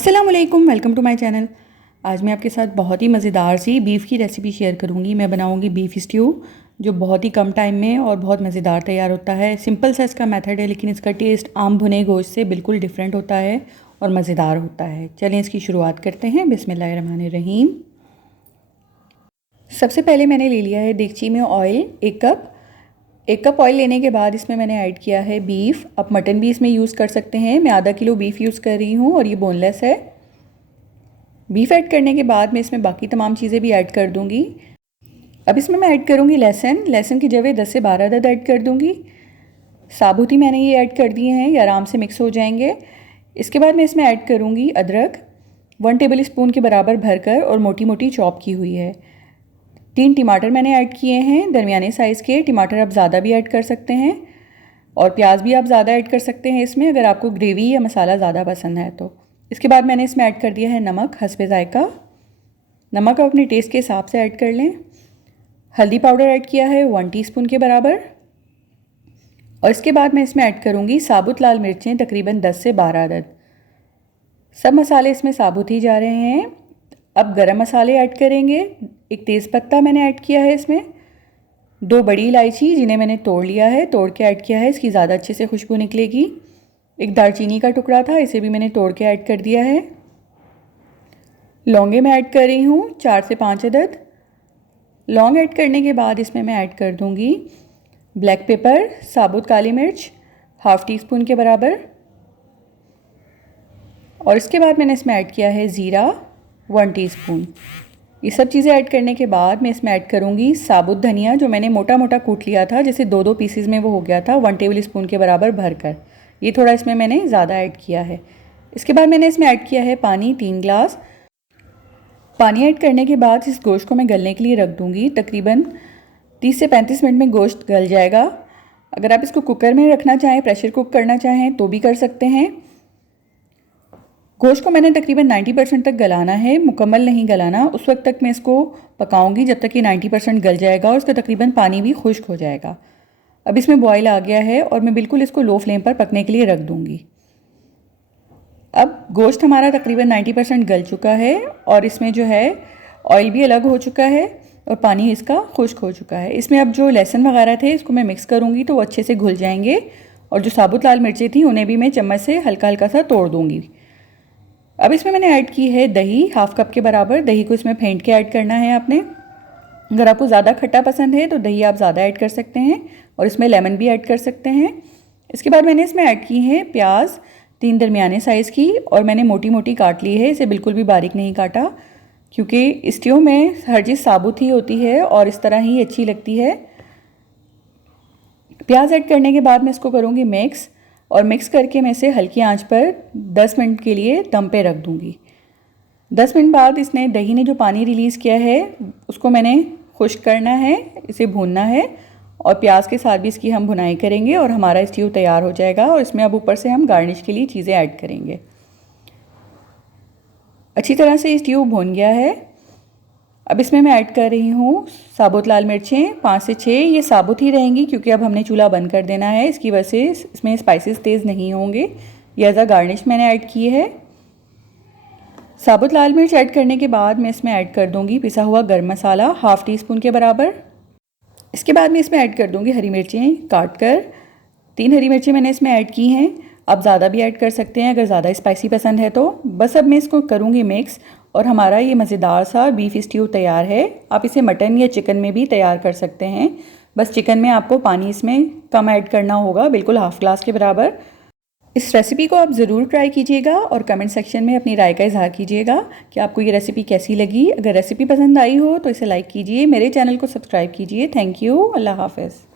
अस्सलामुअलैकुम, welcome to my channel. आज मैं आपके साथ बहुत ही मज़ेदार सी बीफ़ की रेसिपी शेयर करूंगी। मैं बनाऊंगी बीफ स्ट्यू जो बहुत ही कम टाइम में और बहुत मज़ेदार तैयार होता है। सिंपल सा इसका मेथड है, लेकिन इसका टेस्ट आम भुने गोश्त से बिल्कुल डिफरेंट होता है और मज़ेदार होता है। चलें इसकी शुरुआत करते हैं। बिस्मिल्लाहिर्रहमानिर्रहीम। सबसे पहले मैंने ले लिया है देगची में ऑयल, एक कप ऑयल लेने के बाद इसमें मैंने ऐड किया है बीफ। आप मटन भी इसमें यूज़ कर सकते हैं। मैं आधा किलो बीफ यूज़ कर रही हूँ और ये बोनलेस है। बीफ ऐड करने के बाद मैं इसमें बाकी तमाम चीज़ें भी ऐड कर दूँगी। अब इसमें मैं ऐड करूँगी लहसुन की जगह 10 से 12 अदद ऐड कर दूँगी। साबुत ही मैंने ये ऐड कर दिए हैं, ये आराम से मिक्स हो जाएंगे। इसके बाद मैं इसमें ऐड करूँगी अदरक 1 टेबल स्पून के बराबर भरकर और मोटी मोटी चॉप की हुई है। 3 टमाटर मैंने ऐड किए हैं, दरमियाने साइज़ के। टमाटर आप ज़्यादा भी ऐड कर सकते हैं और प्याज भी आप ज़्यादा ऐड कर सकते हैं इसमें, अगर आपको ग्रेवी या मसाला ज़्यादा पसंद है तो। इसके बाद मैंने इसमें ऐड कर दिया है नमक हस्बे ज़ायका। नमक आप अपने टेस्ट के हिसाब से ऐड कर लें। हल्दी पाउडर ऐड किया है 1 टीस्पून के बराबर। और इसके बाद मैं इसमें ऐड करूँगी साबुत लाल मिर्चें तकरीबन 10 से 12 अदद। सब मसाले इसमें साबुत ही जा रहे हैं। अब गरम मसाले ऐड करेंगे। एक तेज़पत्ता मैंने ऐड किया है इसमें, 2 बड़ी इलायची जिन्हें मैंने तोड़ लिया है, तोड़ के ऐड किया है, इसकी ज़्यादा अच्छे से खुशबू निकलेगी। एक दालचीनी का टुकड़ा था, इसे भी मैंने तोड़ के ऐड कर दिया है। लौंगे मैं ऐड कर रही हूँ 4 से 5 अदद। लौंग ऐड करने के बाद इसमें मैं ऐड कर दूँगी ब्लैक पेपर, साबुत काली मिर्च 1/2 टीस्पून के बराबर। और इसके बाद मैंने इसमें ऐड किया है ज़ीरा 1 टीस्पून। ये सब चीज़ें ऐड करने के बाद मैं इसमें ऐड करूँगी साबुत धनिया, जो मैंने मोटा मोटा कूट लिया था, जैसे 2-2 पीसीज में वो हो गया था, 1 टेबल स्पून के बराबर भरकर। ये थोड़ा इसमें मैंने ज़्यादा ऐड किया है। इसके बाद मैंने इसमें ऐड किया है पानी 3 गिलास। पानी ऐड करने के बाद इस गोश्त को मैं गलने के लिए रख दूँगी। तकरीबन 30 से 35 मिनट में गोश्त गल जाएगा। अगर आप इसको कुकर में रखना चाहें, प्रेशर कुक करना चाहें तो भी कर सकते हैं। गोश्त को मैंने तकरीबन 90% तक गलाना है, मुकम्मल नहीं गलाना। उस वक्त तक मैं इसको पकाऊंगी जब तक कि 90% गल जाएगा और इसका तकरीबन पानी भी खुश्क हो जाएगा। अब इसमें बॉयल आ गया है और मैं बिल्कुल इसको लो फ्लेम पर पकने के लिए रख दूंगी। अब गोश्त हमारा तकरीबन 90% गल चुका है और इसमें जो है ऑयल भी अलग हो चुका है और पानी इसका खुश्क हो चुका है। इसमें अब जो लहसुन वगैरह थे इसको मैं मिक्स करूँगी तो वो अच्छे से घुल जाएंगे। और जो साबुत लाल मिर्चें थी उन्हें भी मैं चम्मच से हल्का हल्का सा तोड़ दूँगी। अब इसमें मैंने ऐड की है दही 1/2 कप के बराबर। दही को इसमें फेंट के ऐड करना है आपने। अगर आपको ज़्यादा खट्टा पसंद है तो दही आप ज़्यादा ऐड कर सकते हैं और इसमें लेमन भी ऐड कर सकते हैं। इसके बाद मैंने इसमें ऐड की है प्याज 3 दरमियाने साइज़ की और मैंने मोटी मोटी काट ली है, इसे बिल्कुल भी बारीक नहीं काटा, क्योंकि स्ट्यू में हर चीज़ साबुत ही होती है और इस तरह ही अच्छी लगती है। प्याज ऐड करने के बाद मैं इसको करूँगी मिक्स और मिक्स करके मैं इसे हल्की आंच पर 10 मिनट के लिए दम पे रख दूँगी। 10 मिनट बाद इसने दही ने जो पानी रिलीज़ किया है उसको मैंने खुश्क करना है, इसे भूनना है और प्याज के साथ भी इसकी हम भुनाई करेंगे और हमारा स्ट्यू तैयार हो जाएगा। और इसमें अब ऊपर से हम गार्निश के लिए चीज़ें ऐड करेंगे। अच्छी तरह से स्ट्यू भुन गया है। अब इसमें मैं ऐड कर रही हूँ साबुत लाल मिर्चें 5 से 6। ये साबुत ही रहेंगी क्योंकि अब हमने चूल्हा बंद कर देना है, इसकी वजह से इसमें स्पाइसेस तेज़ नहीं होंगे। ये एज अ गार्निश मैंने ऐड की है। साबुत लाल मिर्च ऐड करने के बाद मैं इसमें ऐड कर दूँगी पिसा हुआ गर्म मसाला 1/2 टीस्पून के बराबर। इसके बाद मैं इसमें ऐड कर दूँगी हरी मिर्चें काट कर। 3 हरी मिर्चें मैंने इसमें ऐड की हैं, आप ज़्यादा भी ऐड कर सकते हैं अगर ज़्यादा स्पाइसी पसंद है तो। बस अब मैं इसको करूँगी मिक्स और हमारा ये मज़ेदार सा बीफ स्ट्यू तैयार है। आप इसे मटन या चिकन में भी तैयार कर सकते हैं। बस चिकन में आपको पानी इसमें कम ऐड करना होगा, बिल्कुल 1/2 गिलास के बराबर। इस रेसिपी को आप ज़रूर ट्राई कीजिएगा और कमेंट सेक्शन में अपनी राय का इजहार कीजिएगा कि आपको ये रेसिपी कैसी लगी। अगर रेसिपी पसंद आई हो तो इसे लाइक कीजिए, मेरे चैनल को सब्सक्राइब कीजिए। Thank you. अल्लाह हाफ़िज़।